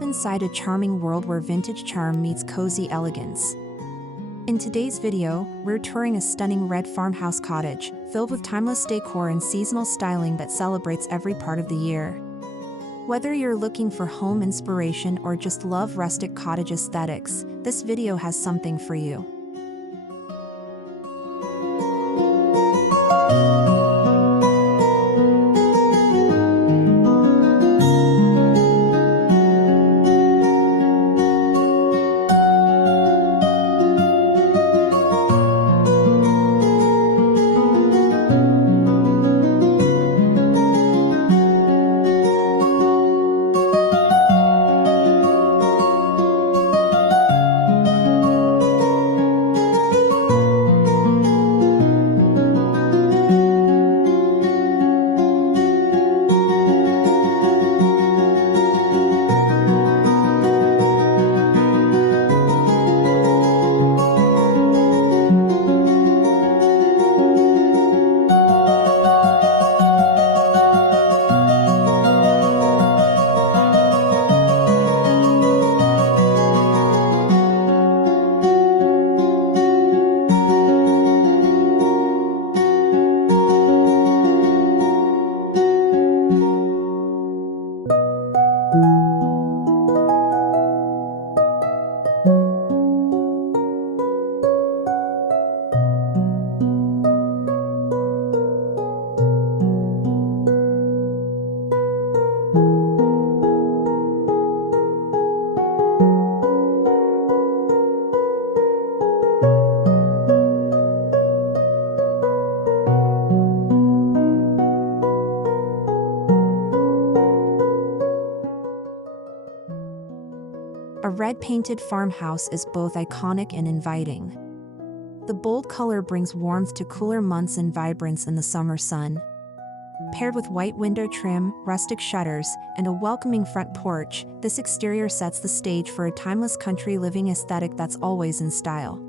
Step inside a charming world where vintage charm meets cozy elegance. In today's video, we're touring a stunning red farmhouse cottage, filled with timeless decor and seasonal styling that celebrates every part of the year. Whether you're looking for home inspiration or just love rustic cottage aesthetics, this video has something for you. A red-painted farmhouse is both iconic and inviting. The bold color brings warmth to cooler months and vibrance in the summer sun. Paired with white window trim, rustic shutters, and a welcoming front porch, this exterior sets the stage for a timeless country living aesthetic that's always in style.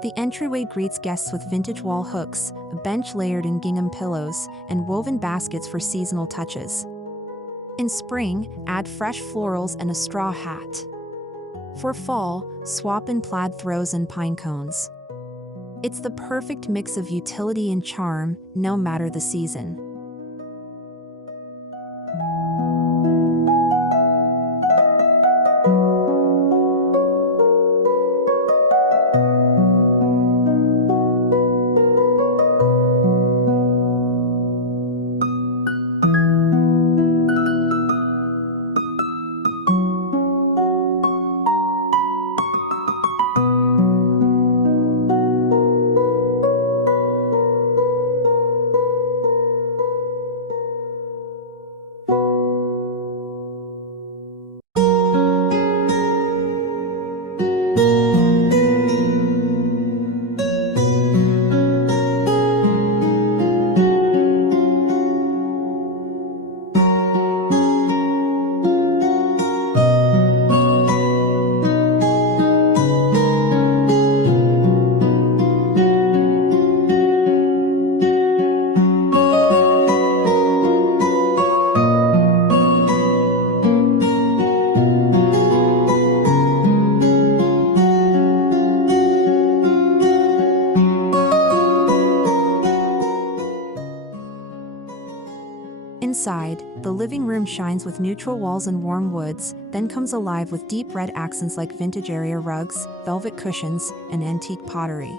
The entryway greets guests with vintage wall hooks, a bench layered in gingham pillows, and woven baskets for seasonal touches. In spring, add fresh florals and a straw hat. For fall, swap in plaid throws and pine cones. It's the perfect mix of utility and charm, no matter the season. living room shines with neutral walls and warm woods, then comes alive with deep red accents like vintage area rugs, velvet cushions, and antique pottery.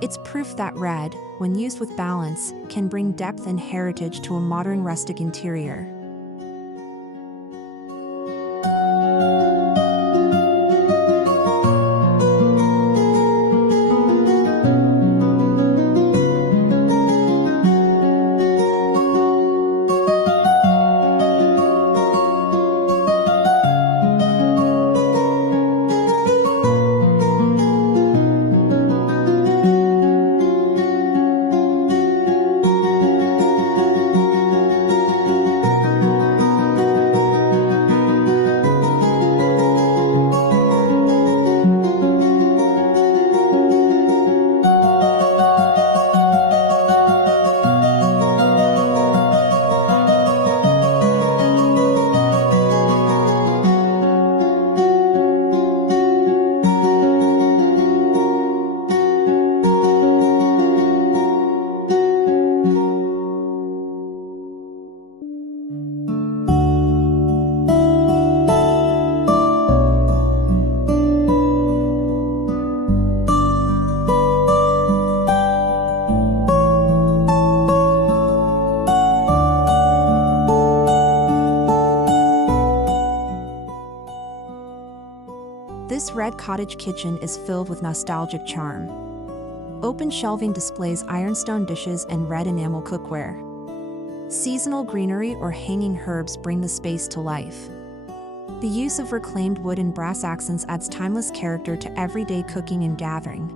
It's proof that red, when used with balance, can bring depth and heritage to a modern rustic interior. This red cottage kitchen is filled with nostalgic charm. Open shelving displays ironstone dishes and red enamel cookware. Seasonal greenery or hanging herbs bring the space to life. The use of reclaimed wood and brass accents adds timeless character to everyday cooking and gathering.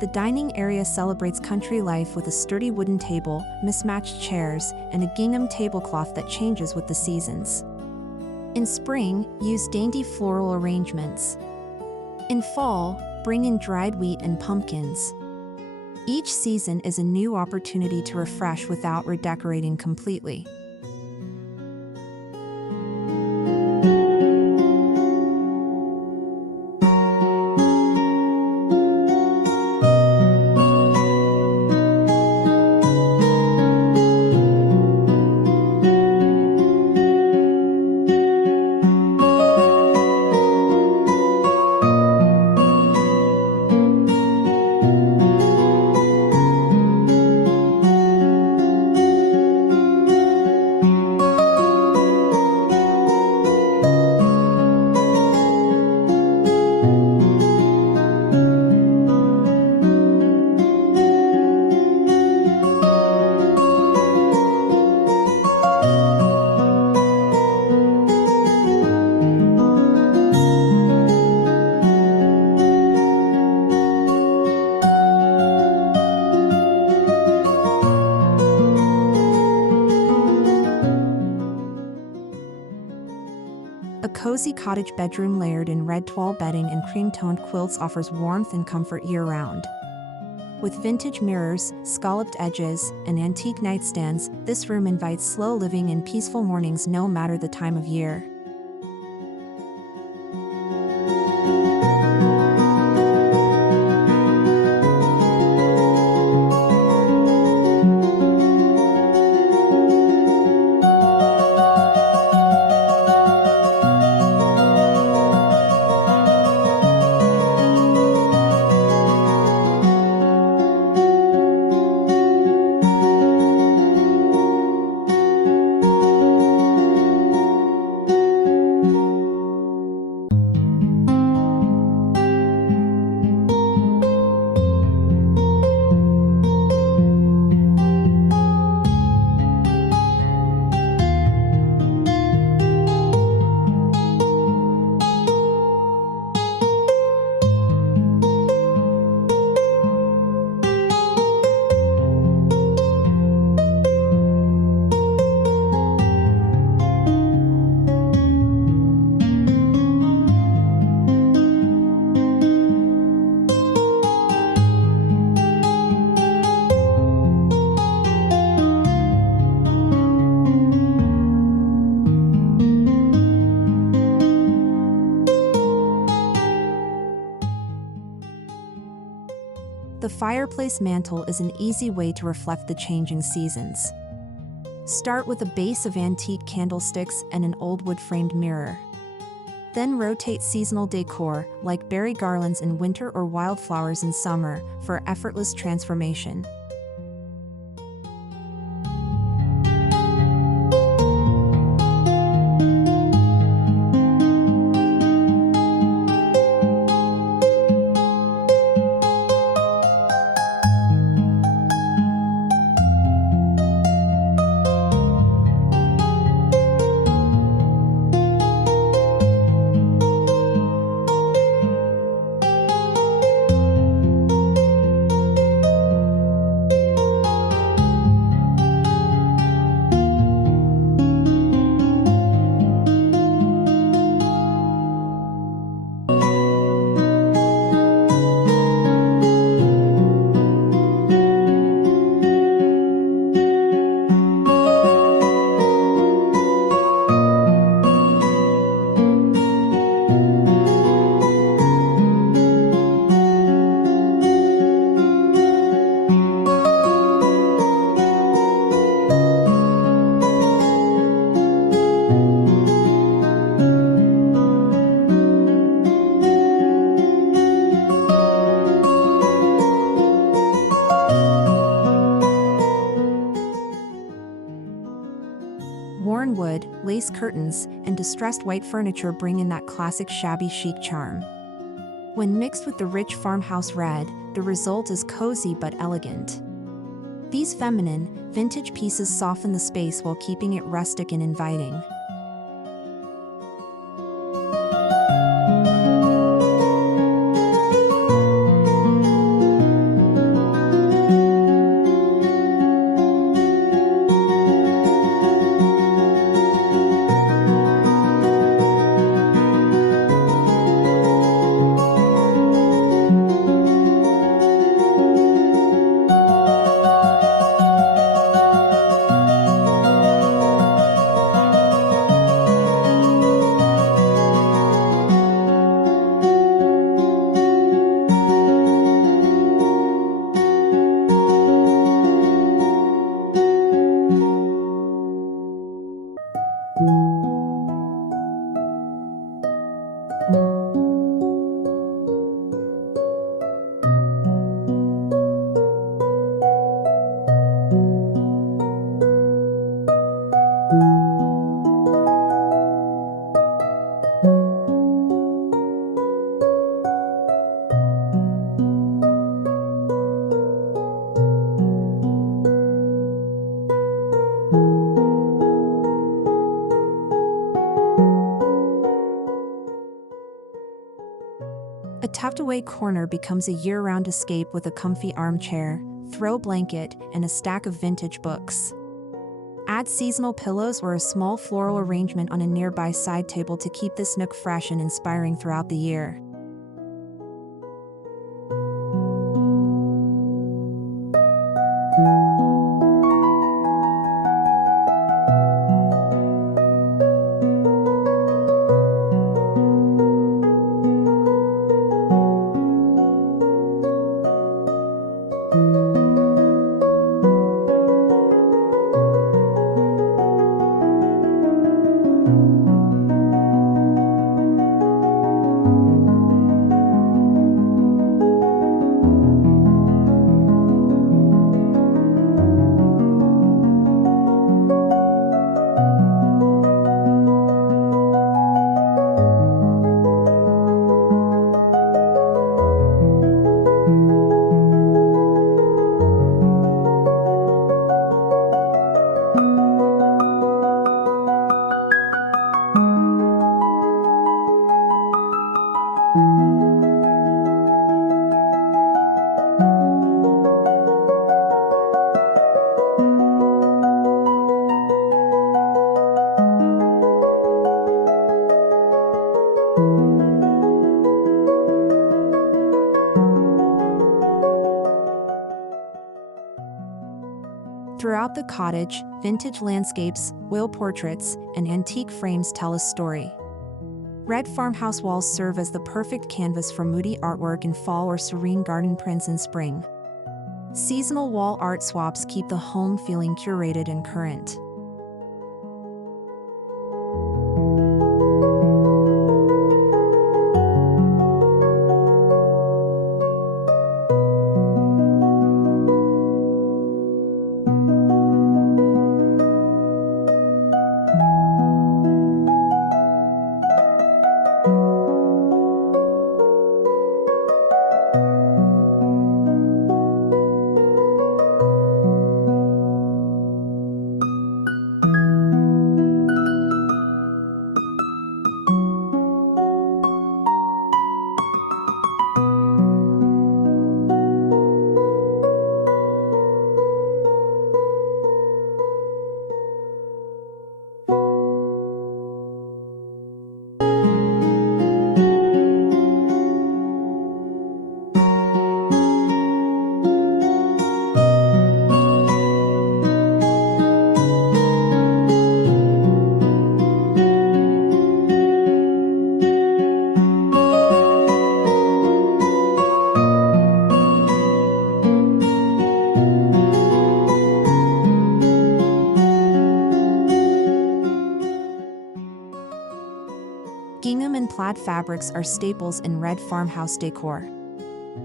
The dining area celebrates country life with a sturdy wooden table, mismatched chairs, and a gingham tablecloth that changes with the seasons. In spring, use dainty floral arrangements. In fall, bring in dried wheat and pumpkins. Each season is a new opportunity to refresh without redecorating completely. A cozy cottage bedroom layered in red toile bedding and cream-toned quilts offers warmth and comfort year-round. With vintage mirrors, scalloped edges, and antique nightstands, this room invites slow living and peaceful mornings no matter the time of year. The fireplace mantel is an easy way to reflect the changing seasons. Start with a base of antique candlesticks and an old wood-framed mirror. Then rotate seasonal decor, like berry garlands in winter or wildflowers in summer, for effortless transformation. Worn wood, lace curtains, and distressed white furniture bring in that classic shabby chic charm. When mixed with the rich farmhouse red, the result is cozy but elegant. These feminine, vintage pieces soften the space while keeping it rustic and inviting. A tucked-away corner becomes a year-round escape with a comfy armchair, throw blanket, and a stack of vintage books. Add seasonal pillows or a small floral arrangement on a nearby side table to keep this nook fresh and inspiring throughout the year. Throughout the cottage, vintage landscapes, oil portraits, and antique frames tell a story. Red farmhouse walls serve as the perfect canvas for moody artwork in fall or serene garden prints in spring. Seasonal wall art swaps keep the home feeling curated and current. Gingham and plaid fabrics are staples in red farmhouse decor.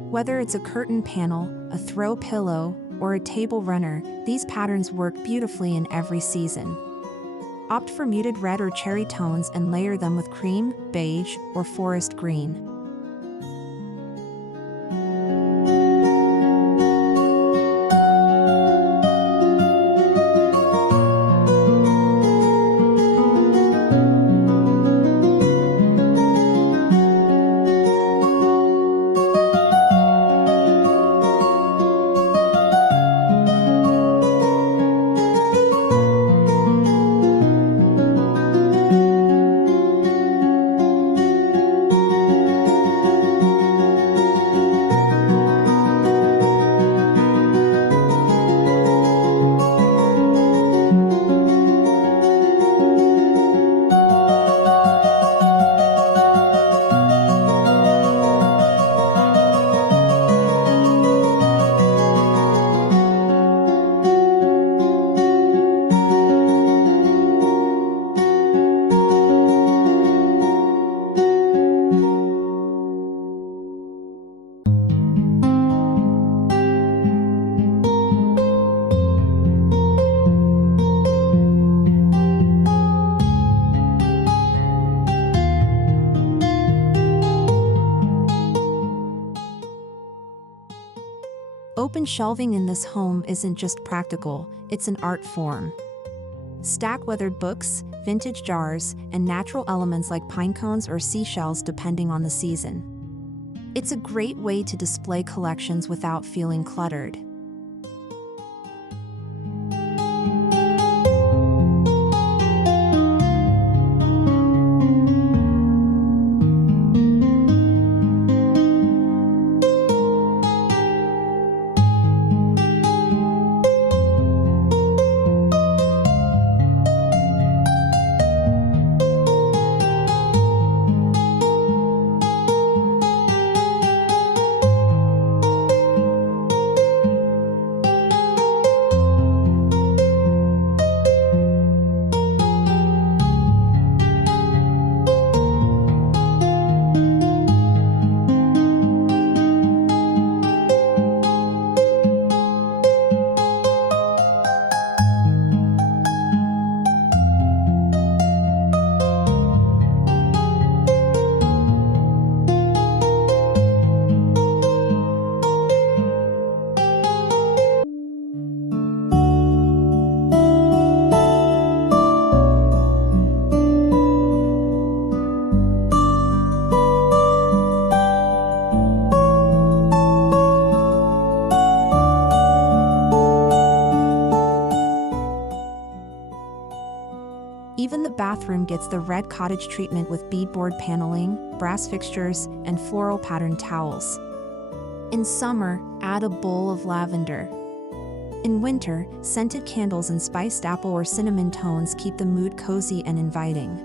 Whether it's a curtain panel, a throw pillow, or a table runner, these patterns work beautifully in every season. Opt for muted red or cherry tones and layer them with cream, beige, or forest green. Open shelving in this home isn't just practical, it's an art form. Stack weathered books, vintage jars, and natural elements like pine cones or seashells depending on the season. It's a great way to display collections without feeling cluttered. Even the bathroom gets the red cottage treatment with beadboard paneling, brass fixtures, and floral patterned towels. In summer, add a bowl of lavender. In winter, scented candles and spiced apple or cinnamon tones keep the mood cozy and inviting.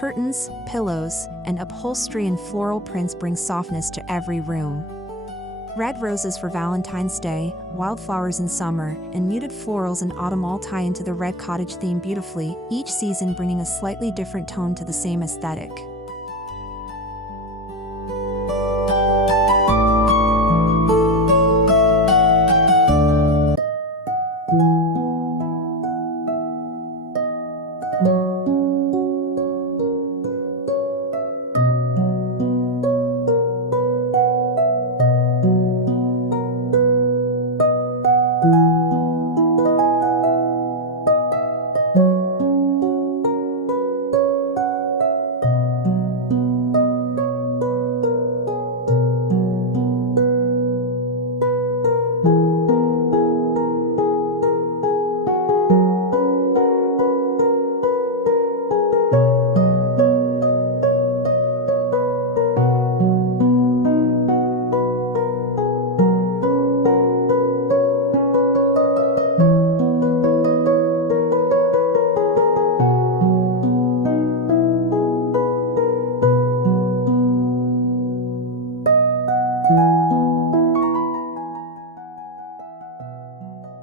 Curtains, pillows, and upholstery in floral prints bring softness to every room. Red roses for Valentine's Day, wildflowers in summer, and muted florals in autumn all tie into the red cottage theme beautifully, each season bringing a slightly different tone to the same aesthetic.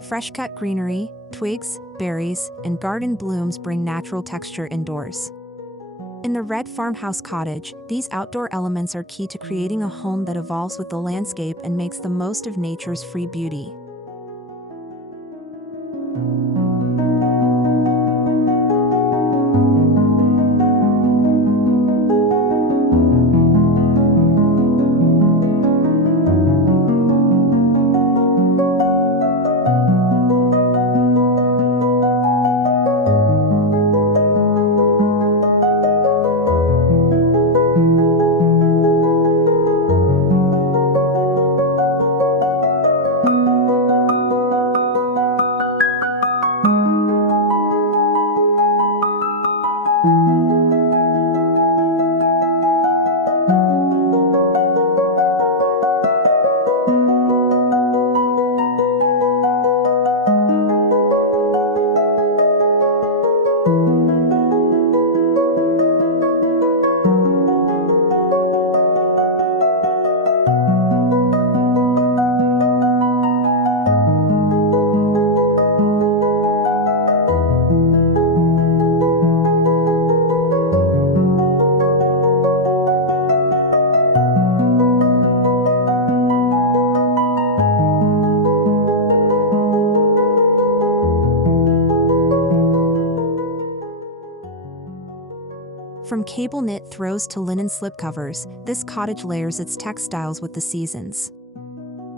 Fresh-cut greenery, twigs, berries, and garden blooms bring natural texture indoors. In the red farmhouse cottage, these outdoor elements are key to creating a home that evolves with the landscape and makes the most of nature's free beauty. From cable knit throws to linen slipcovers, this cottage layers its textiles with the seasons.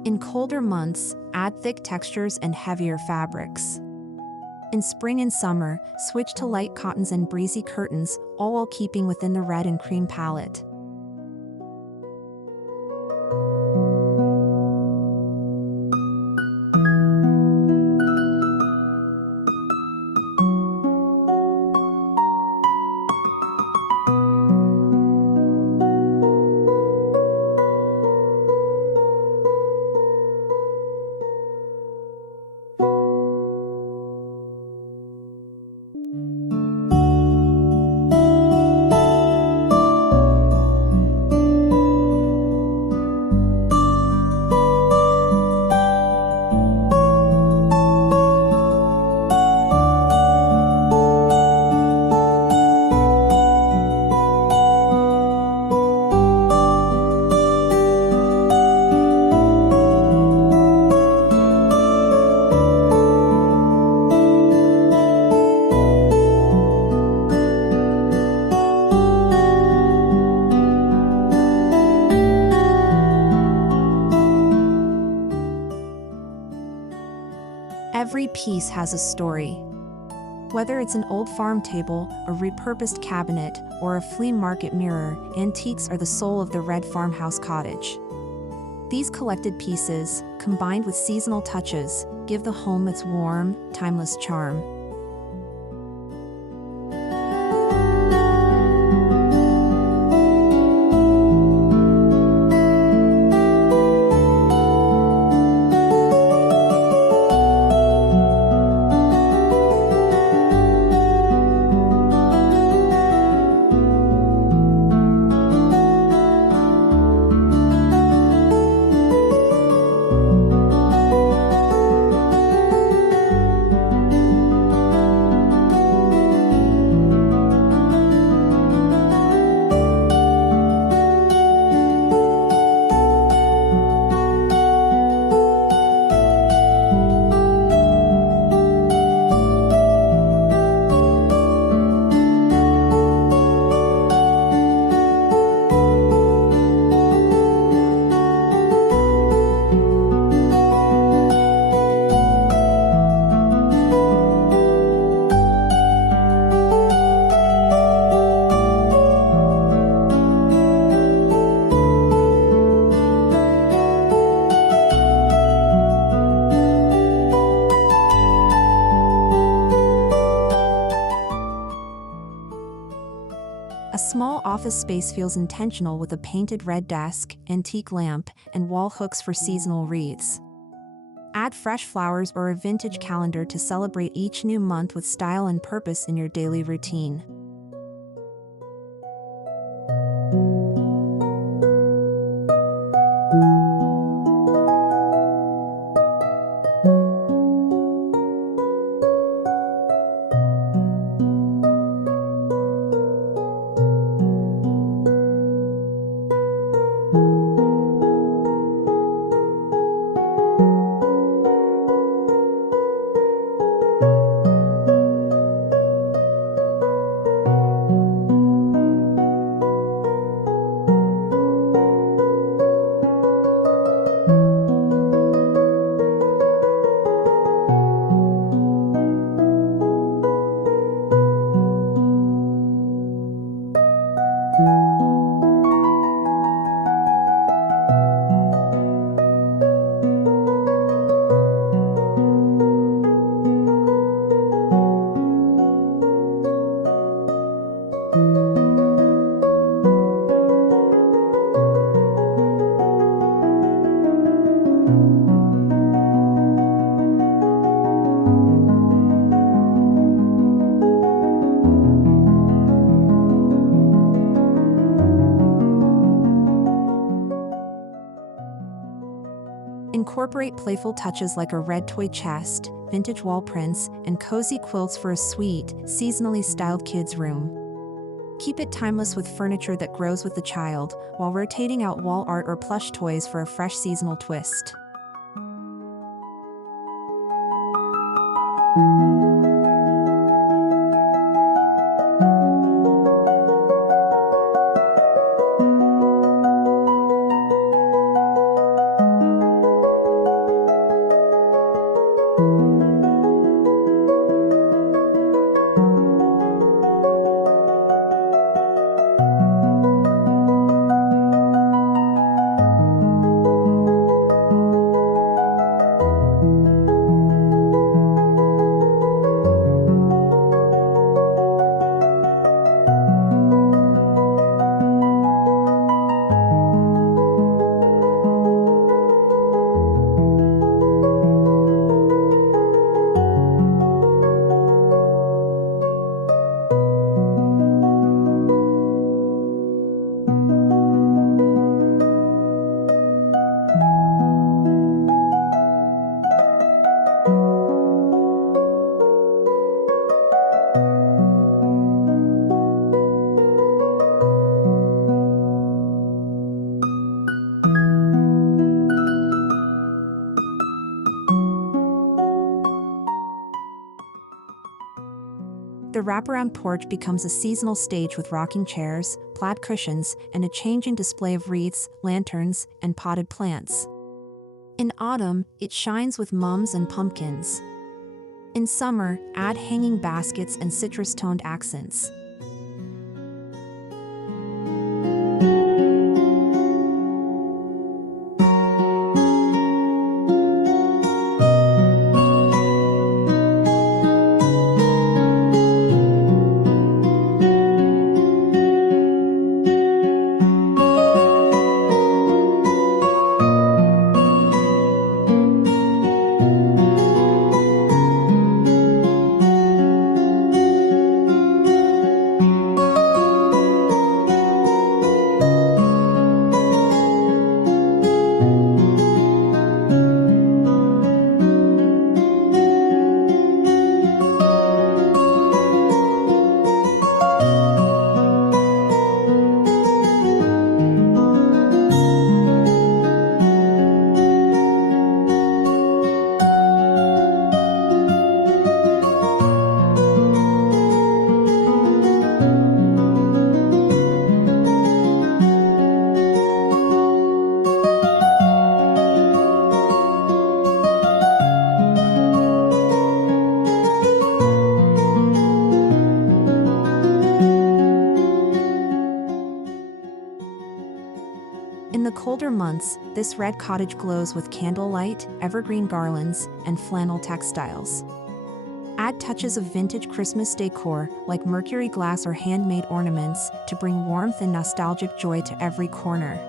In colder months, add thick textures and heavier fabrics. In spring and summer, switch to light cottons and breezy curtains, all while keeping within the red and cream palette. Every piece has a story. Whether it's an old farm table, a repurposed cabinet, or a flea market mirror, antiques are the soul of the red farmhouse cottage. These collected pieces, combined with seasonal touches, give the home its warm, timeless charm. small office space feels intentional with a painted red desk, antique lamp, and wall hooks for seasonal wreaths. Add fresh flowers or a vintage calendar to celebrate each new month with style and purpose in your daily routine. Incorporate playful touches like a red toy chest, vintage wall prints, and cozy quilts for a sweet, seasonally styled kids' room. Keep it timeless with furniture that grows with the child, while rotating out wall art or plush toys for a fresh seasonal twist. The wraparound porch becomes a seasonal stage with rocking chairs, plaid cushions, and a changing display of wreaths, lanterns, and potted plants. In autumn, it shines with mums and pumpkins. In summer, add hanging baskets and citrus-toned accents. In the colder months, this red cottage glows with candlelight, evergreen garlands, and flannel textiles. Add Add touches of vintage Christmas decor, like mercury glass or handmade ornaments, to bring warmth and nostalgic joy to every corner.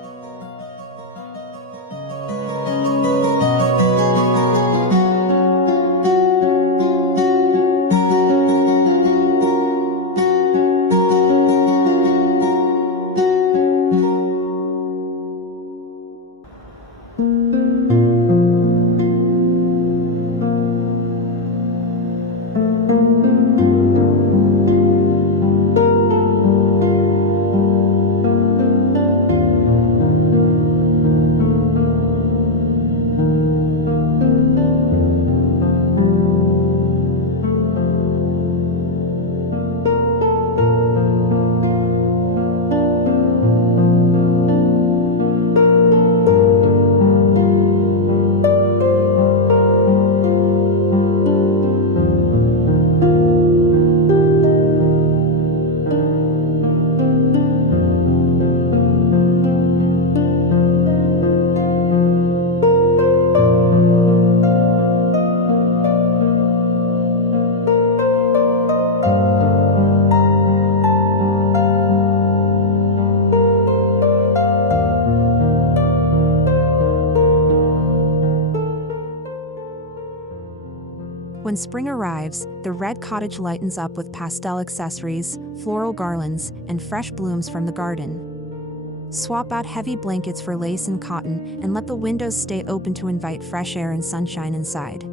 When spring arrives, the red cottage lightens up with pastel accessories, floral garlands, and fresh blooms from the garden. Swap out heavy blankets for lace and cotton, and let the windows stay open to invite fresh air and sunshine inside.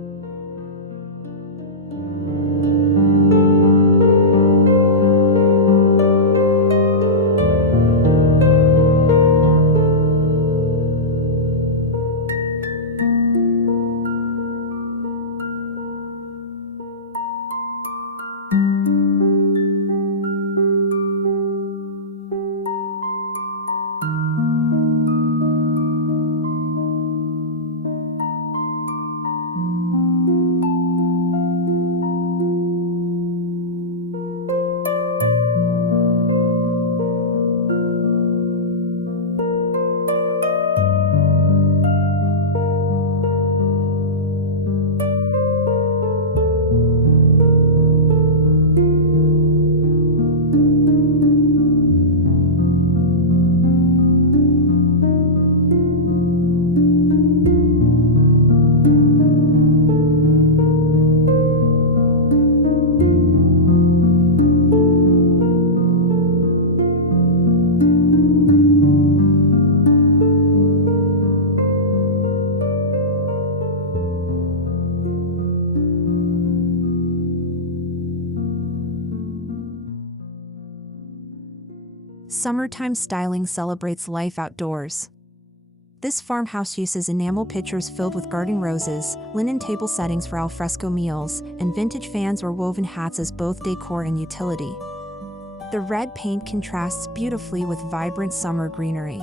Summertime styling celebrates life outdoors. This farmhouse uses enamel pitchers filled with garden roses, linen table settings for alfresco meals, and vintage fans or woven hats as both decor and utility. The red paint contrasts beautifully with vibrant summer greenery.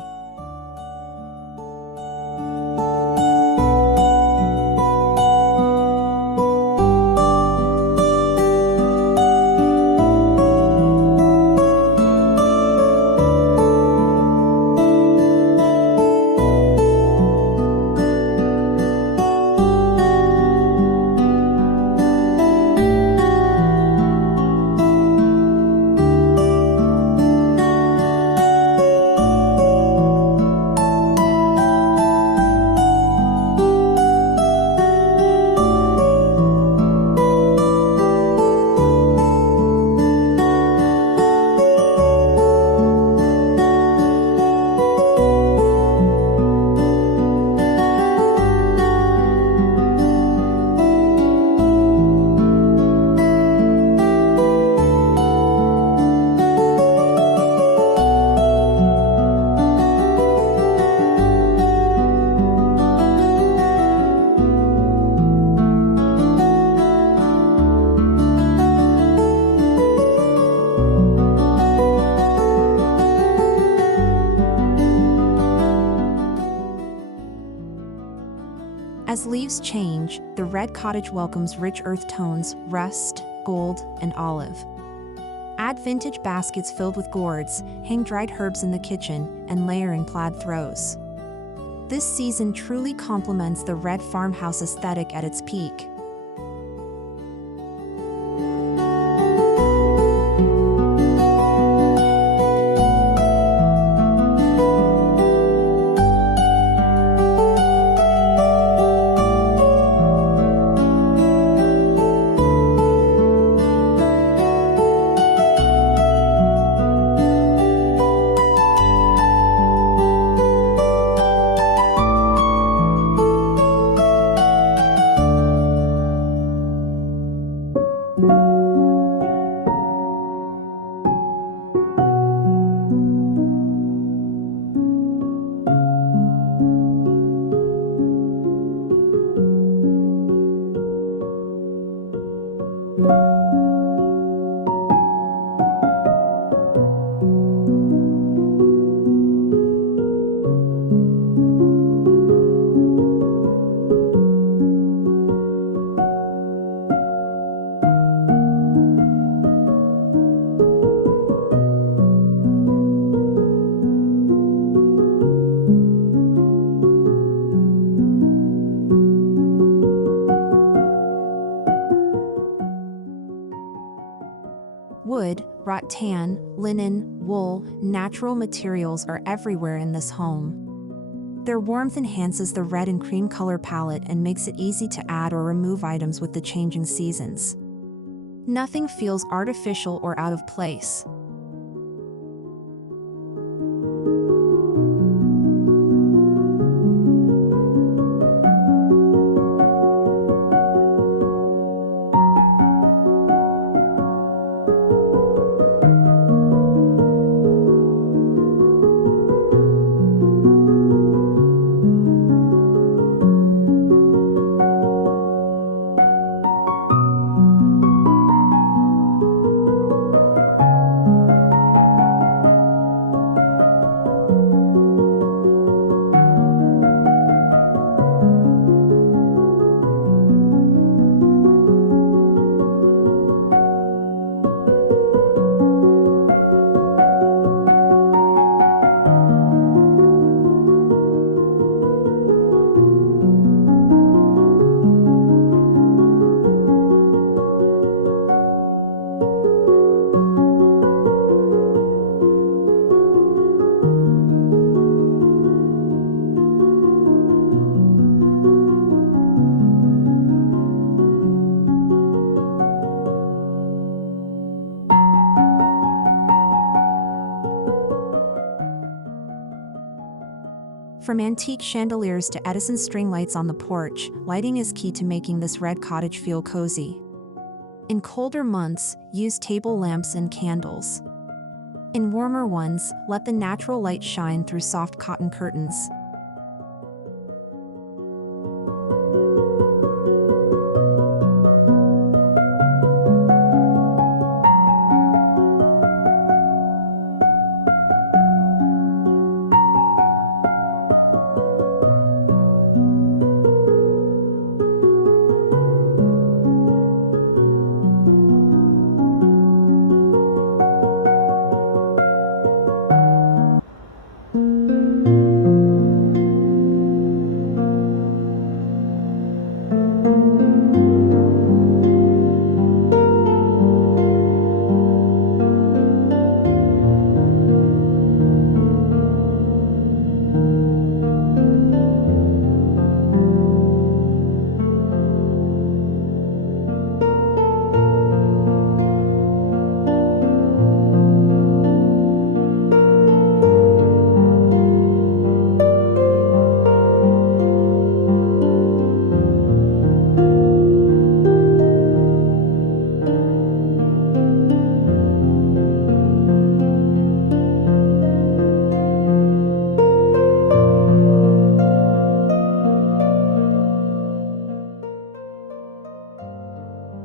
As leaves change, the red cottage welcomes rich earth tones, rust, gold, and olive. Add vintage baskets filled with gourds, hang dried herbs in the kitchen, and layer in plaid throws. This season truly complements the red farmhouse aesthetic at its peak. Wood, rattan, linen, wool, natural materials are everywhere in this home. Their warmth enhances the red and cream color palette and makes it easy to add or remove items with the changing seasons. Nothing feels artificial or out of place. From antique chandeliers to Edison string lights on the porch, lighting is key to making this red cottage feel cozy. In colder months, use table lamps and candles. In warmer ones, let the natural light shine through soft cotton curtains.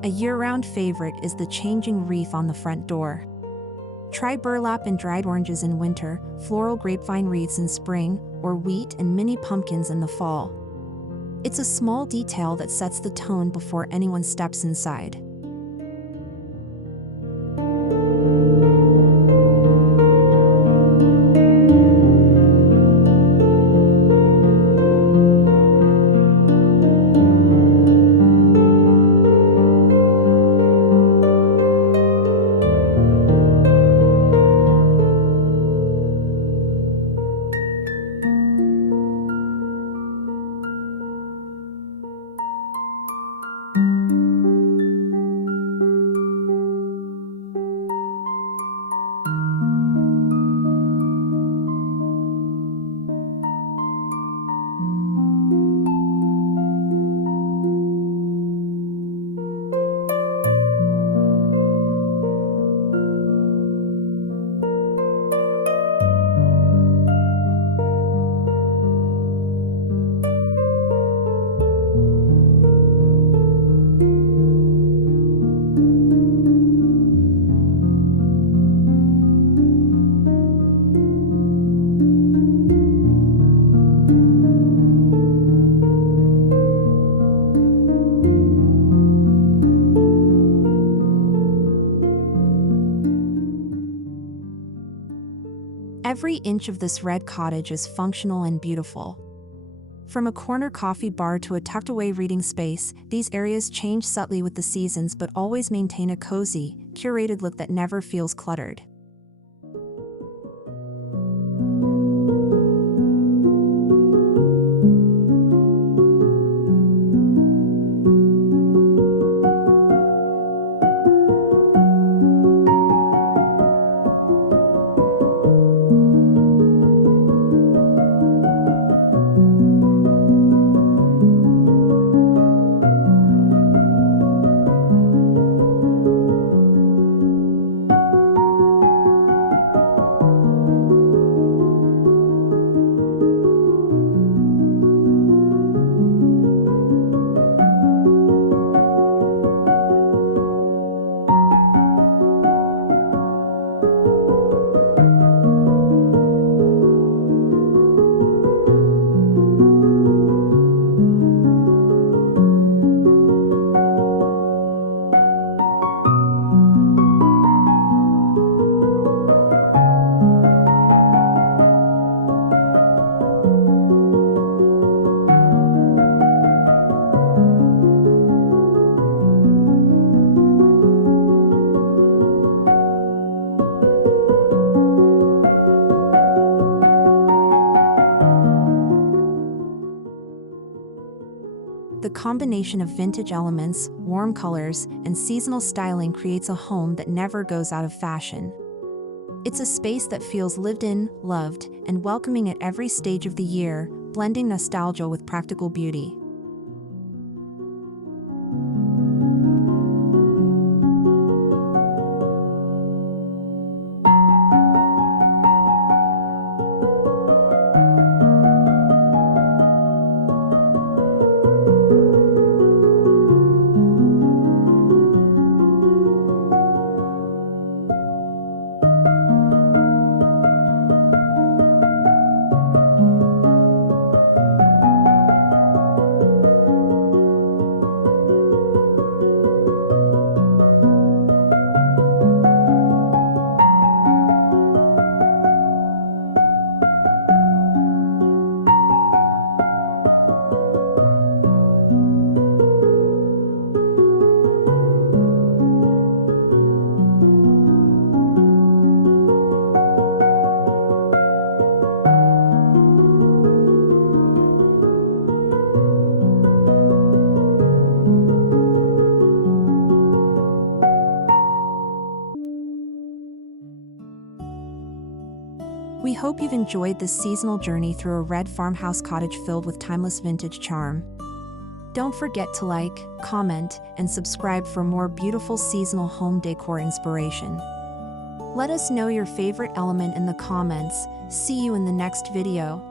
A year-round favorite is the changing wreath on the front door. Try burlap and dried oranges in winter, floral grapevine wreaths in spring, or wheat and mini pumpkins in the fall. It's a small detail that sets the tone before anyone steps inside. Every inch of this red cottage is functional and beautiful. From a corner coffee bar to a tucked-away reading space, these areas change subtly with the seasons but always maintain a cozy, curated look that never feels cluttered. The combination of vintage elements, warm colors, and seasonal styling creates a home that never goes out of fashion. It's a space that feels lived in, loved, and welcoming at every stage of the year, blending nostalgia with practical beauty. We hope you've enjoyed this seasonal journey through a red farmhouse cottage filled with timeless vintage charm. Don't forget to like, comment, and subscribe for more beautiful seasonal home decor inspiration. Let us know your favorite element in the comments. See you in the next video.